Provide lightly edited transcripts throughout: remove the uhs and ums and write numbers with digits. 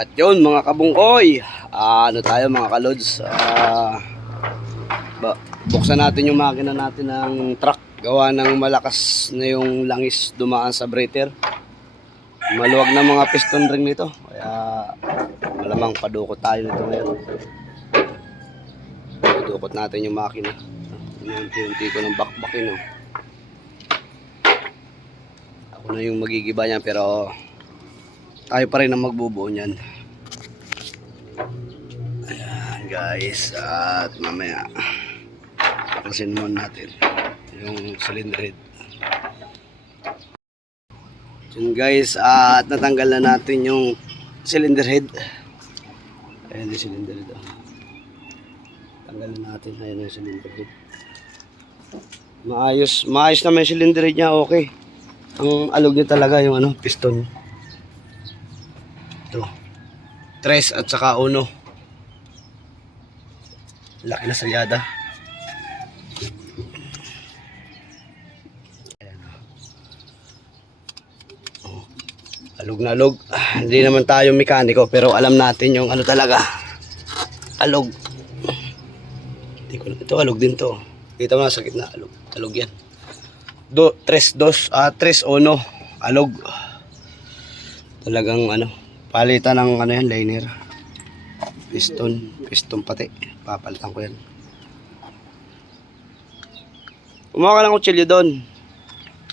At yun mga kabungkoy, ano tayo mga kalods, buksan natin yung makina natin ng truck. Gawa ng malakas na yung langis dumaan sa breather. Maluwag na mga piston ring nito, kaya malamang padukot tayo nito ngayon. Padukot natin yung makina. Unti-unti ko ng bakbakin. Ako na yung magigiba niyan, pero tayo pa rin ang magbubuo niyan. Ayan guys, at mamaya paklasin muna natin yung cylinder head. Yun guys, at natanggal na natin yung cylinder head. Ayan yung cylinder head. Tanggal na natin, ayan yung cylinder head. Maayos naman yung cylinder head niya, okay. Ang alog niya talaga yung piston. Ito 3 at saka 1. Laki na salyada. Alog na alog. Hindi naman tayo mekaniko, pero alam natin yung talaga alog. Ito alog din to. Kita mo na sa gitna, alog yan. 3-1 alog. Talagang palitan ng yan, liner. Piston pati. Papalitan ko yan. Kumuha ka ng kutsilyo doon.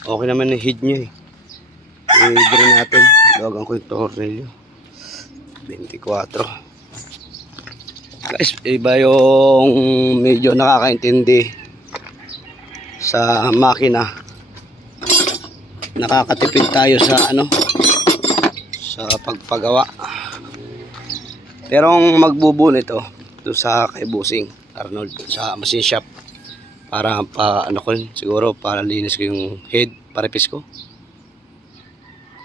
Okay naman yung head nyo i-drain natin. Lawagan ko yung tornilyo. 24. Guys, iba yung medyo nakakaintindi sa makina. Nakakatipid tayo sa sa pagpagawa. Pero ang magbubuo nito sa kay Busing Arnold sa machine shop para siguro para linis ko yung head, parepis ko.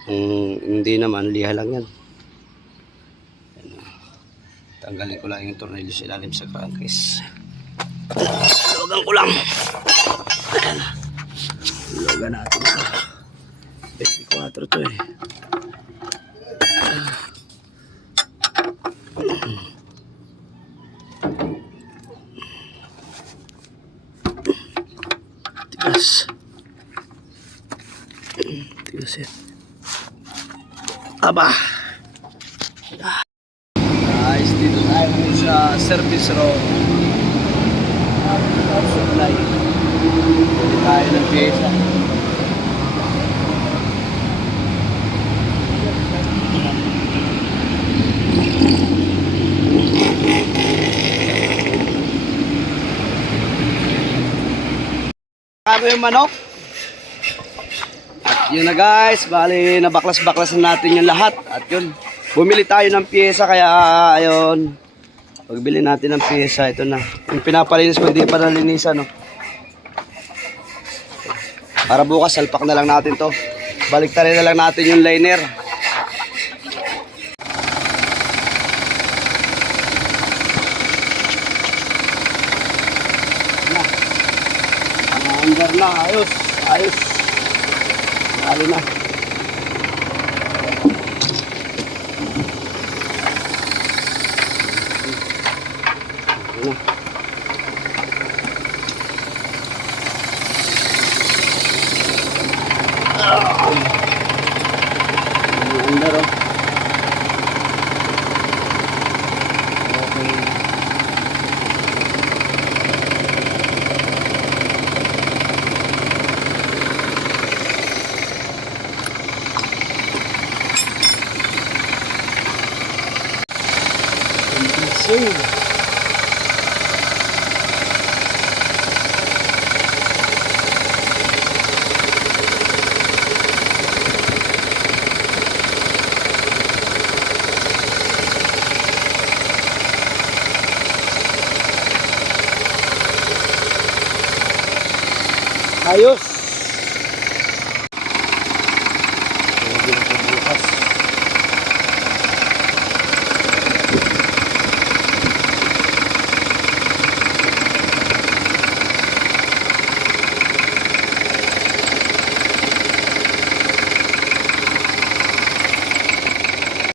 Hindi naman, liha lang yan. Tanggalin ko lang yung tornilyo sa ilalim sa crankcase. Luwagan ko lang. Luwagan natin ito. 24 to Tigas. Tigas yan. Aba. Guys, dito tayo sa service road. Supply. Dito tayo ng pyesa. Kami yung manok. At yun na guys, bali nabaklas-baklas natin yung lahat. At yun, bumili tayo ng pyesa, kaya ayun, pagbili natin ng pyesa, ito na. Yung pinapalinis ko, hindi pa nalinisan, Para bukas, salpak na lang natin to. Baliktarin na lang natin yung liner. Under na, ayos. Lalo na. Under, ayos.